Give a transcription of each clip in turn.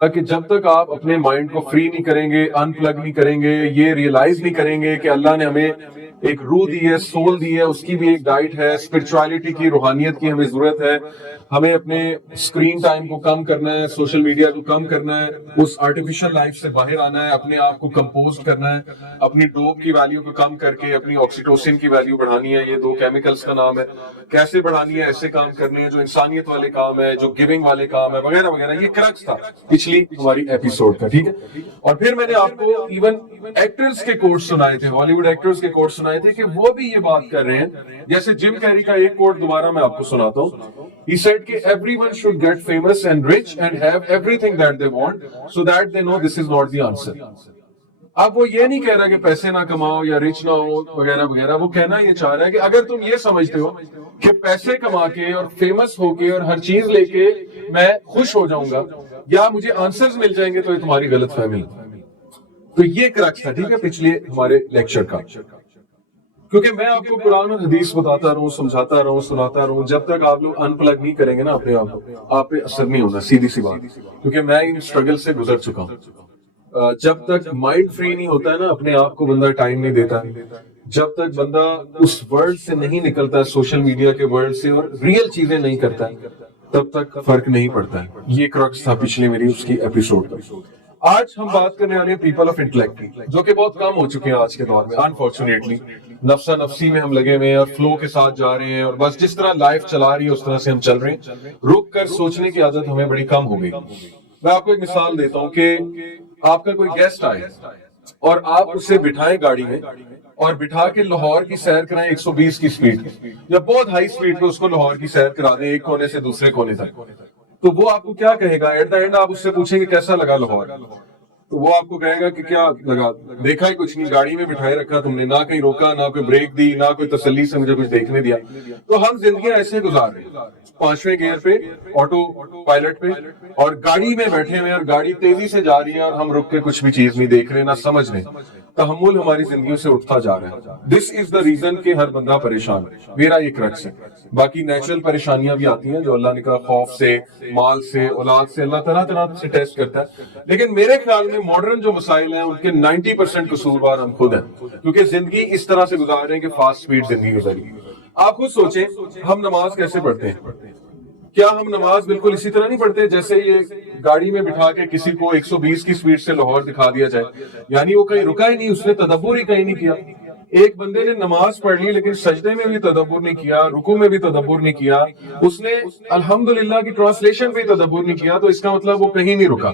کہ جب تک آپ اپنے مائنڈ کو فری نہیں کریں گے، ان پلگ نہیں کریں گے، یہ ریئلائز نہیں کریں گے کہ اللہ نے ہمیں ایک روح دی ہے، سول دی ہے، اس کی بھی ایک ڈائٹ ہے، اسپرچولیٹی کی، روحانیت کی ہمیں ضرورت ہے. ہمیں اپنے اسکرین ٹائم کو کم کرنا ہے، سوشل میڈیا کو کم کرنا ہے، اس آرٹیفیشل لائف سے باہر آنا ہے، اپنے آپ کو کمپوز کرنا ہے، اپنی ڈوپ کی ویلیو کو کم کر کے اپنی آکسیٹوسن کی ویلیو بڑھانی ہے. یہ 2 کیمیکلز کا نام ہے. کیسے بڑھانی ہے؟ ایسے کام کرنے ہیں جو انسانیت والے کام ہے، جو گیونگ والے کام ہے، وغیرہ وغیرہ. یہ کرکس تھا پچھلی ہماری ایپیسوڈ کا، ٹھیک ہے. اور پھر میں نے آپ کو ایون ایکٹرز کے کوٹ سنائے تھے، ہالی ووڈ ایکٹرز کے کوٹ سنائے تھے کہ وہ بھی یہ بات کر رہے ہیں. جیسے جم کیری کا ایک کوٹ دوبارہ میں آپ کو سناتا ہوں. He said کہ everyone should get famous and rich and have everything that they want so that they know this is not the answer. اب وہ یہ نہیں کہہ رہا کہ پیسے نہ کماؤ یا رچ نہ ہو وغیرہ وغیرہ. وہ کہنا یہ چاہ رہا ہے کہ اگر تم یہ سمجھتے ہو کہ پیسے کما کے اور فیمس ہو کے اور ہر چیز لے کے میں خوش ہو جاؤں گا یا مجھے آنسرز مل جائیں گے، تو یہ تمہاری غلط فہمی. تو یہ کرکس تھا، ٹھیک ہے، پچھلے ہمارے لیکچر کا. کیونکہ میں آپ کو قرآن اور حدیث بتاتا رہوں، سمجھاتا رہوں، سناتا رہوں، جب تک آپ لوگ ان پلگ نہیں کریں گے نا اپنے آپ کو، آپ پہ اثر نہیں ہونا. سیدھی سی بات، کیونکہ میں ان اسٹرگل سے گزر چکا ہوں. جب تک مائنڈ فری نہیں ہوتا ہے نا، اپنے آپ کو بندہ ٹائم نہیں دیتا، جب تک بندہ اس ورلڈ سے نہیں نکلتا، سوشل میڈیا کے ورلڈ سے، اور ریئل چیزیں نہیں کرتا، تب تک فرق نہیں پڑتا ہے. یہ کرکس تھا پچھلی میری اس کی ایپیسوڈ کا. آج ہم بات کرنے والے ہیں پیپل آف انٹلیکٹ کی، جو کہ بہت کم ہو چکے ہیں آج کے دور میں انفارچونیٹلی. نفسا نفسی میں ہم لگے ہوئے ہیں اور فلو کے ساتھ جا رہے ہیں، اور بس جس طرح لائف چلا رہی ہے اس طرح سے ہم چل رہے ہیں. رک کر سوچنے کی عادت ہمیں بڑی کم ہو گئی. میں آپ کو ایک مثال دیتا ہوں کہ آپ کا کوئی گیسٹ آئے اور آپ اسے بٹھائیں گاڑی میں اور بٹھا کے لاہور کی سیر کرائیں 120 کی سپیڈ یا بہت ہائی سپیڈ پہ اس کو لاہور کی سیر کرا دیں ایک کونے سے دوسرے کونے تک. تو وہ آپ کو کیا کہے گا؟ ایٹ دا اینڈ آپ اس سے پوچھیں گے کیسا لگا لاہور، تو وہ آپ کو کہے گا کہ کیا لگا، دیکھا ہی کچھ نہیں، گاڑی میں بٹھائے رکھا تم نے، نہ کہیں روکا، نہ کوئی بریک دی، نہ کوئی تسلی سے مجھے کچھ دیکھنے دیا. تو ہم زندگیاں ایسے گزار رہے ہیں 5ویں گیئر پہ، آٹو پائلٹ پہ، اور گاڑی میں بیٹھے ہوئے اور گاڑی تیزی سے جا رہی ہے اور ہم رک کے کچھ بھی چیز نہیں دیکھ رہے، نہ سمجھ رہے. تحمل ہماری زندگیوں سے اٹھتا جا رہا ہے. دس از دا ریزن کہ ہر بندہ پریشان ہے. میرا یہ کرکس ہے. باقی نیچرل پریشانیاں بھی آتی ہیں جو اللہ نے کہا، خوف سے، مال سے، اولاد سے، اللہ طرح طرح سے ٹیسٹ کرتا ہے. لیکن میرے خیال میں ماڈرن جو مسائل ہیں ان کے 90% قصوروار ہم خود ہیں، کیونکہ زندگی اس طرح سے گزار رہے ہیں کہ فاسٹ سپیڈ زندگی گزاری. آپ خود سوچیں، ہم نماز کیسے پڑھتے ہیں؟ کیا ہم نماز بالکل اسی طرح نہیں پڑھتے جیسے یہ گاڑی میں بٹھا کے کسی کو 120 کی سپیڈ سے لاہور دکھا دیا جائے؟ یعنی وہ کہیں رکا ہی نہیں، اس نے تدبر ہی کہیں نہیں کیا. ایک بندے نے نماز پڑھ لی لیکن سجدے میں بھی تدبر نہیں کیا، رکوع میں بھی تدبر نہیں کیا، اس نے الحمدللہ کی ٹرانسلیشن پہ تدبر نہیں کیا، تو اس کا مطلب وہ کہیں نہیں رکا.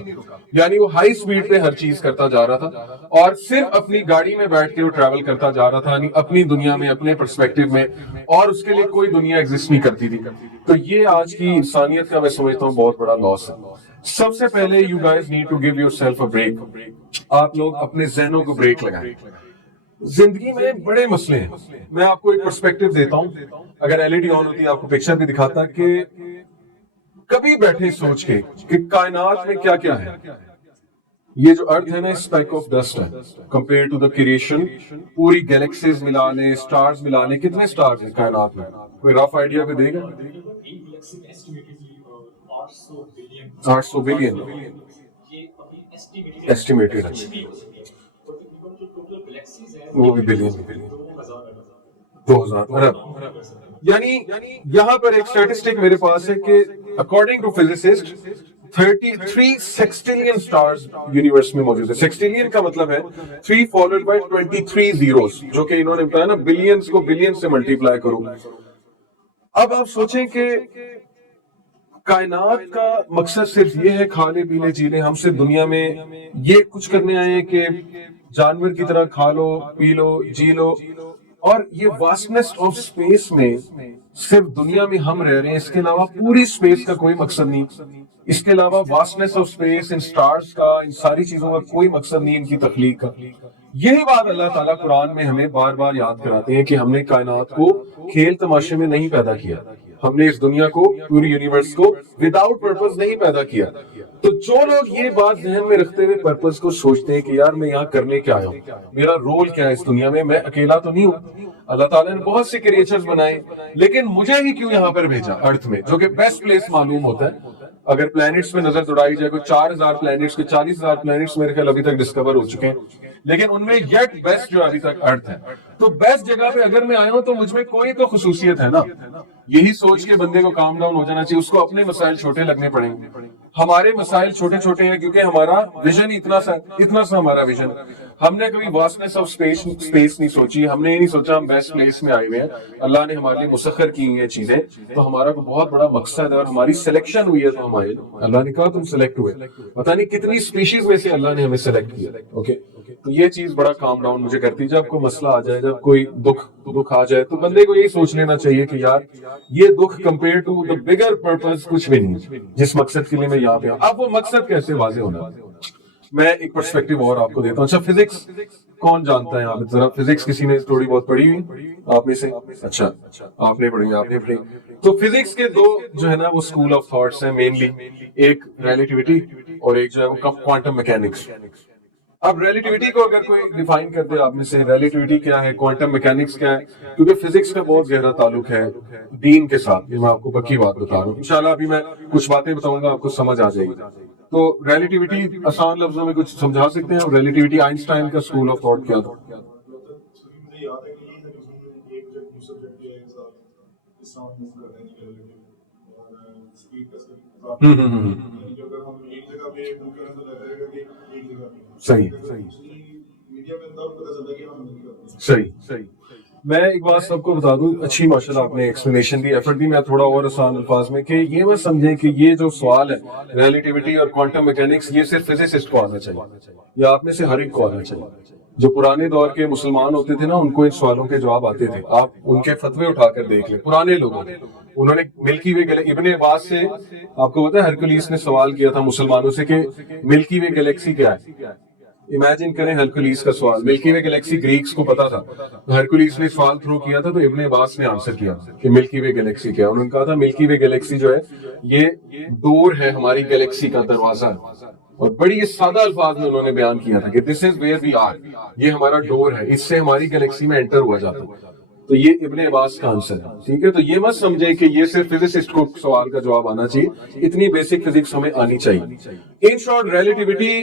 یعنی وہ ہائی سپیڈ پہ ہر چیز کرتا جا رہا تھا اور صرف اپنی گاڑی میں بیٹھ کے وہ ٹریول کرتا جا رہا تھا، یعنی اپنی دنیا میں، اپنے پرسپیکٹو میں، اور اس کے لیے کوئی دنیا ایگزسٹ نہیں کرتی تھی. تو یہ آج کی انسانیت کا میں سمجھتا ہوں بہت بڑا لاس ہے. سب سے پہلے you guys need to give yourself a break. آپ لوگ اپنے ذہنوں کو بریک لگائیں. زندگی میں بڑے مسئلے ہیں. میں آپ کو ایک پرسپیکٹو دیتا ہوں، اگر ایل ای ڈی آن ہوتی آپ کو پکچر بھی دکھاتا کہ کبھی بیٹھے سوچ کے کہ کائنات میں کیا کیا ہے. یہ جو ارتھ ہے نا، اسپیک آف ڈسٹ ہے کمپیئر ٹو دا کریشن. پوری گیلیکسیز ملا لیں، سٹارز ملا لیں، کتنے سٹارز ہیں کائنات میں؟ کوئی رف آئیڈیا بھی دے گا؟ 800 بلین ایسٹیمیٹڈ ہے، وہ بھی بلین، 2000 ارب. یعنی یہاں پر ایک سٹیٹسٹک میرے پاس ہے کہ according to physicist 33 sextillion stars universe میں موجود ہے. سیکسٹیلین کا مطلب ہے 3 فالوڈ بائی 23 زیروز، جو کہ انہوں نے بتایا نا بلینز کو بلین سے ملٹیپلائی کرو. اب آپ سوچیں کہ کائنات کا مقصد صرف یہ ہے کھانے پینے جینے. ہم صرف دنیا میں یہ کچھ کرنے آئے ہیں کہ جانور کی طرح کھا لو، پی لو، جی لو. اور یہ واسٹنس آف سپیس میں صرف دنیا میں ہم رہ رہے ہیں، اس کے علاوہ پوری سپیس کا کوئی مقصد نہیں. اس کے علاوہ واسٹنس آف سپیس، ان سٹارز کا، ان ساری چیزوں کا کوئی مقصد نہیں ان کی تخلیق کا. یہی بات اللہ تعالیٰ قرآن میں ہمیں بار بار یاد کراتے ہیں کہ ہم نے کائنات کو کھیل تماشے میں نہیں پیدا کیا. ہم نے اس دنیا کو، پوری یونیورس کو وداؤٹ پرپز نہیں پیدا کیا. تو جو لوگ یہ بات ذہن میں رکھتے ہوئے پرپز کو سوچتے ہیں کہ یار میں یہاں کرنے کیا آیا ہوں، میرا رول کیا ہے اس دنیا میں اکیلا تو نہیں ہوں. اللہ تعالیٰ نے بہت سے کریچرز بنائے، لیکن مجھے ہی کیوں یہاں پر بھیجا ارتھ میں، جو کہ بیسٹ پلیس معلوم ہوتا ہے. اگر پلانٹس میں نظر دوڑائی جائے کوئی 4000 پلانٹس کے 40,000 پلانٹس میرے خیال ابھی تک ڈسکور ہو چکے ہیں، لیکن ان میں یٹ بیسٹ جو ابھی تک ارتھ ہے. تو بیسٹ جگہ پہ اگر میں آیا ہوں تو مجھ میں کوئی تو خصوصیت ہے نا. یہی سوچ کے بندے کو کام ڈاؤن ہو جانا چاہیے. اس کو اپنے مسائل چھوٹے لگنے پڑیں گے. ہمارے مسائل چھوٹے چھوٹے ہیں کیونکہ ہمارا ویژن اتنا سا ہمارا ویژن. ہم نے کبھی واسٹنس آف اسپیس نہیں سوچی. ہم نے یہ نہیں سوچا ہم بیسٹ پلیس میں آئے ہوئے ہیں، اللہ نے ہمارے لیے مسخر کی ہیں چیزیں. تو ہمارا بہت بڑا مقصد ہے اور ہماری سلیکشن ہوئی ہے. تو ہمارے اللہ نے کہا تم سلیکٹ ہوئے. پتہ نہیں کتنی اسپیشیز میں سے اللہ نے ہمیں سلیکٹ کیا. اوکے، تو یہ چیز بڑا کام ڈاؤن مجھے کرتی ہے. جب کوئی مسئلہ آ جائے، جب کوئی دکھ آ جائے تو بندے کو یہی سوچ لینا چاہیے کہ یار یہ دکھ compare to the bigger purpose کچھ بھی نہیں جس مقصد کے لیے میں یہاں پہ ہوں. اب وہ مقصد کیسے واضح ہونا، میں ایک پرسپیکٹو اور آپ کو دیتا ہوں. اچھا، فزکس کون جانتا ہے یہاں پہ؟ ذرا فزکس کسی نے تھوڑی بہت پڑھی ہوئی آپ میں سے؟ اچھا، آپ نے پڑھی. تو فزکس کے دو جو ہے نا وہ اسکول آف تھاٹس ہیں مینلی. ایک ریلیٹیوٹی اور ایک جو ہے وہ کوانٹم میکینکس. اب ریلیٹیوٹی کو اگر کوئی ڈیفائن کر دے آپ میں سے، ریلیٹیوٹی کیا ہے، کوانٹم میکینکس کیا ہے، کیونکہ فزکس کا بہت گہرا تعلق ہے دین کے ساتھ. یہ میں آپ کو پکی بات بتا رہا ہوں. انشاءاللہ ابھی میں کچھ باتیں بتاؤں گا، آپ کو سمجھ آ جائے گی. تو ریلیٹیوٹی آسان لفظوں میں کچھ سمجھا سکتے ہیں؟ ریلیٹیوٹی آئنسٹائن کا اسکول آف تھاٹ کیا تھا؟ صحیح. میں ایک بات سب کو بتا دوں، اچھی ماشاءاللہ آپ نے ایکسپلینیشن دی، ایفرٹ دی. میں تھوڑا اور آسان الفاظ میں کہ یہ مت سمجھیں کہ یہ جو سوال ہے ریلیٹیوٹی اور کوانٹم میکینکس یہ صرف فزسسٹ کو آنا چاہیے یا آپ میں سے ہر ایک کو آنا چاہیے. جو پرانے دور کے مسلمان ہوتے تھے نا، ان کو ان سوالوں کے جواب آتے تھے. آپ ان کے فتوے اٹھا کر دیکھ لیں. پرانے لوگوں نے انہوں نے ملکی وے گلیکسی، ابن عباس سے آپ کو پتا ہے ہرکولیس نے سوال کیا تھا مسلمانوں سے کہ ملکی وے گلیکسی کیا ہے. امیجن کریں ہرکولیس کا سوال. ملکی وے گلیکسی گریکس کو پتا تھا، ہرکولیس نے سوال تھرو کیا تھا تو ابن عباس نے آنسر کیا کہ ملکی وے گلیکسی کیا. انہوں نے کہا تھا ملکی وے گلیکسی جو ہے یہ ڈور ہے ہماری گلیکسی کا، دروازہ ہے. اور بڑی یہ سادہ الفاظ میں انہوں نے بیان کیا تھا کہ دس از ویئر وی آر، یہ ہمارا ڈور ہے، اس سے ہماری گلیکسی میں انٹر ہوا جاتا ہے. تو یہ ابن عباس کا آنسر ہے. ٹھیک ہے، تو یہ مت سمجھے کہ یہ صرف فزسسٹ کو سوال کا جواب آنا چاہیے. اتنی بیسک فزکس ہمیں آنی چاہیے. ان شارٹ، ریلیٹیوٹی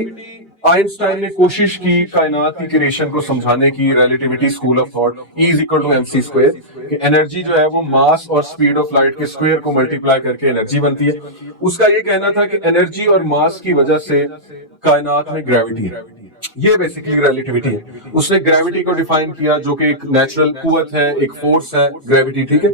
آئنسٹائن نے کوشش کی کائنات کی کریشن کو سمجھانے کی. Relativity school of thought E=mc²، کہ انرجی جو ہے وہ ماس اور سپیڈ آف لائٹ کے اسکوئر کو ملٹیپلائی کر کے انرجی بنتی ہے. اس کا یہ کہنا تھا کہ انرجی اور ماس کی وجہ سے کائنات میں گریوٹی ہے. یہ بیسیکلی ریلیٹیوٹی ہے. اس نے گریوٹی کو ڈیفائن کیا جو کہ ایک نیچرل قوت ہے، ایک فورس ہے گریوٹی. ٹھیک ہے،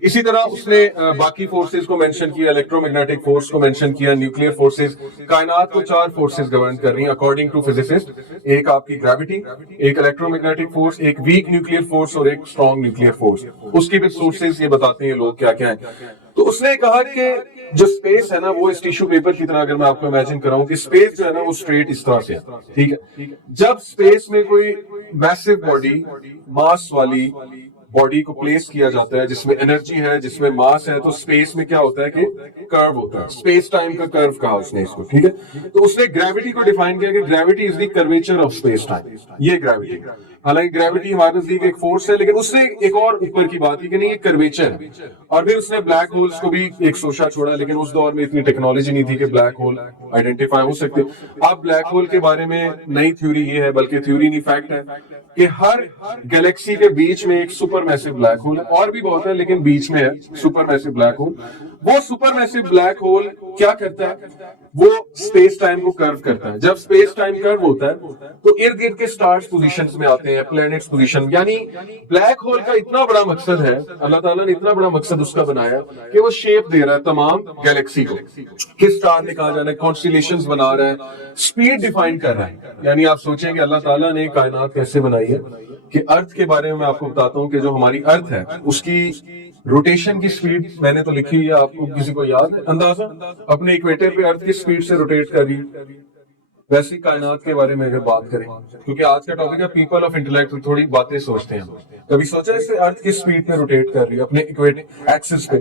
اسی طرح اس نے باقی فورسز کو مینشن کیا، الیکٹرو میگنیٹک فورس کو مینشن کیا، نیوکلیئر فورسز. کائنات کو 4 فورسز گورن کر رہی ہیں اکارڈنگ ٹو فزسسٹ. ایک آپ کی گریوٹی، ایک الیکٹرو میگنیٹک فورس، ایک ویک نیوکلیئر فورس اور ایک اسٹرانگ نیوکلیئر فورس. اس کی بھی سورسز یہ بتاتے ہیں لوگ کیا کیا ہیں. تو اس نے کہا کہ جو اسپیس ہے نا وہ اس ٹیشو پیپر کی طرح، اگر میں آپ کو امیجن کراؤں کہ اسپیس جو ہے نا وہ اسٹریٹ اس طرح سے ہے. ٹھیک ہے، جب اسپیس میں کوئی میسو باڈی، ماس والی باڈی کو پلیس کیا جاتا ہے جس میں انرجی ہے، جس میں ماس ہے، تو اسپیس میں کیا ہوتا ہے کہ کرو ہوتا ہے. اسپیس ٹائم کا کرو کہا اس نے اس کو. ٹھیک ہے، تو اس نے گریوٹی کو ڈیفائن کیا کہ gravity is the curvature of space time. یہ گریوٹی، حالانکہ گریوٹی ہمارے نزدیک ایک فورس ہے، لیکن اس نے ایک اور اوپر کی بات کی کہ نہیں یہ کرویچر ہے. اور پھر اس نے بلیک ہولز کو بھی ایک سوچا چھوڑا، لیکن اس دور میں اتنی ٹیکنالوجی نہیں تھی کہ بلیک ہول آئیڈینٹیفائی ہو سکتے. اب بلیک ہول کے بارے میں نئی تھیوری یہ ہے، بلکہ تھیوری نہیں فیکٹ ہے، کہ ہر گلیکسی کے بیچ میں ایک سپر میسو بلیک ہول ہے. اور بھی بہت ہے لیکن بیچ میں ہے سپر میسو بلیک ہول. وہ سپر میسو بلیک ہول کیا کرتا ہے؟ وہ اسپیس ٹائم کو کرو کرتا ہے. جب اسپیس ٹائم کرو ہوتا ہے تو ارد گرد کے سٹارز پوزیشنز میں آتے ہیں، پلینٹس پوزیشن. یعنی بلیک ہول کا اتنا بڑا مقصد ہے، اللہ تعالیٰ نے اتنا بڑا مقصد اس کا بنایا کہ وہ شیپ دے رہا ہے تمام گیلیکسی کو، کس سٹار نے کہا جانا ہے، کانسٹیلیشنز بنا رہا ہے، سپیڈ ڈیفائن کر رہا ہے. یعنی آپ سوچیں کہ اللہ تعالیٰ نے کائنات کیسے بنائی ہے. کہ ارتھ کے بارے میں آپ کو بتاتا ہوں کہ جو ہماری ارتھ ہے اس کی روٹیشن کی سپیڈ میں نے تو لکھی ہے، آپ کو کسی کو یاد ہے اندازہ اپنے ایکویٹر پہ ارتھ کی سپیڈ سے روٹیٹ کر رہی ہے؟ ویسی کائنات کے بارے میں اگر بات کریں، کیونکہ آج کا ٹاپک ہے پیپل آف انٹلیکٹ، تھوڑی باتیں سوچتے ہیں. کبھی سوچا اس سے ارتھ کی سپیڈ پہ روٹیٹ کر رہی ہے اپنے ایکویٹر ایکسس پہ؟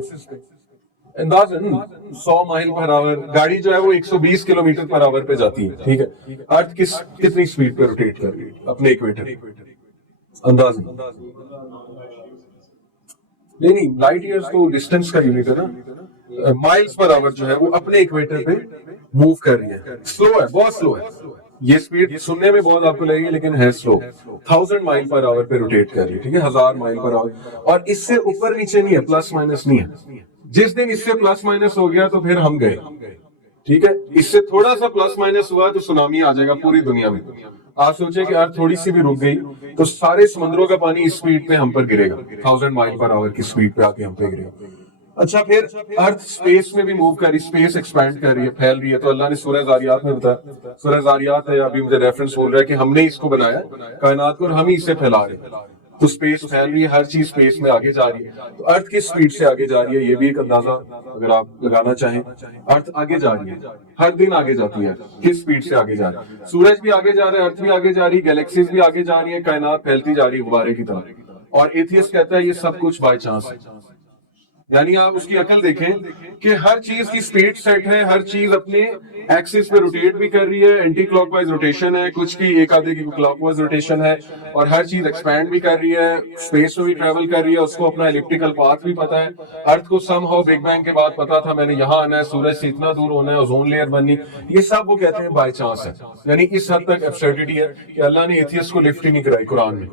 اندازاً 100 مائل پر آور گاڑی جو ہے وہ 120 کلومیٹر پر آور پہ جاتی ہے. ٹھیک ہے، ارتھ کتنی سپیڈ پہ روٹیٹ کر رہی ہے اپنے ایکویٹر؟ اندازاً نہیں، لائٹ ایئرز تو ڈسٹینس کا یونٹ ہے نا. مائلز پر آور جو ہے وہ اپنے ایکویٹر پہ موو کر رہی ہے. سلو ہے, بہت سلو ہے. یہ سپیڈ سننے میں بہت آپ کو لگے گی لیکن ہے سلو. 1000 مائل پر آور پہ روٹیٹ کر رہی ہے, ٹھیک ہے, 1000 مائل پر آور. اور اس سے اوپر نیچے نہیں ہے, پلس مائنس نہیں ہے. جس دن اس سے پلس مائنس ہو گیا تو پھر ہم گئے, ٹھیک ہے. اس سے تھوڑا سا پلس مائنس ہوا تو سونامی آ جائے گا پوری دنیا میں. آپ سوچیں کہ ارتھ تھوڑی سی بھی رک گئی تو سارے سمندروں کا پانی اس سپیڈ پہ ہم پر گرے گا, 1000 مائل پر آور کی سپیڈ پہ آ کے ہم پہ گرے گا. اچھا, پھر ارتھ اسپیس میں بھی موو کر رہی, اسپیس ایکسپینڈ کر رہی ہے, پھیل رہی ہے. تو اللہ نے سورہ زاریات میں بتایا, سورہ زاریات ہے, ابھی مجھے ریفرنس بول رہا ہے کہ ہم نے اس کو بنایا کائنات کو اور ہم ہی اسے پھیلا رہے ہیں. تو اسپیس پھیل رہی ہے, ہر چیز اسپیس میں آگے جا رہی ہے. تو ارتھ کس سپیڈ سے آگے جا رہی ہے یہ بھی ایک اندازہ اگر آپ لگانا چاہیں. ارتھ آگے جا رہی ہے, ہر دن آگے جاتی ہے. کس سپیڈ سے آگے جا رہی ہے؟ سورج بھی آگے جا رہا ہے, ارتھ بھی آگے جا رہی ہے, گیلیکسیز بھی آگے جا رہی ہیں, کائنات پھیلتی جا رہی ہے غبارے کی طرح. اور ایتھیسٹ کہتا ہے یہ سب کچھ بائی چانس ہے. یعنی آپ اس کی عقل دیکھیں کہ ہر چیز کی سپیڈ سیٹ ہے, ہر چیز اپنے ایکسس پہ روٹیٹ بھی کر رہی ہے, اینٹی کلاک وائز روٹیشن ہے, کچھ کی ایک آدھے کی کلاک وائز روٹیشن ہے, اور ہر چیز ایکسپینڈ بھی کر رہی ہے, اسپیس میں بھی ٹریول کر رہی ہے, اس کو اپنا ایلپٹیکل پاتھ بھی پتا ہے. ارتھ کو سم ہاؤ بگ بینگ کے بعد پتا تھا میں نے یہاں آنا ہے, سورج سے اتنا دور ہونا ہے, اوزون لیئر بننی, یہ سب وہ کہتے ہیں بائی چانس ہے. یعنی اس حد تک ایبسرڈٹی ہے کہ اللہ نے ایتھیسٹ کو لفٹ ہی نہیں کرائی قرآن میں.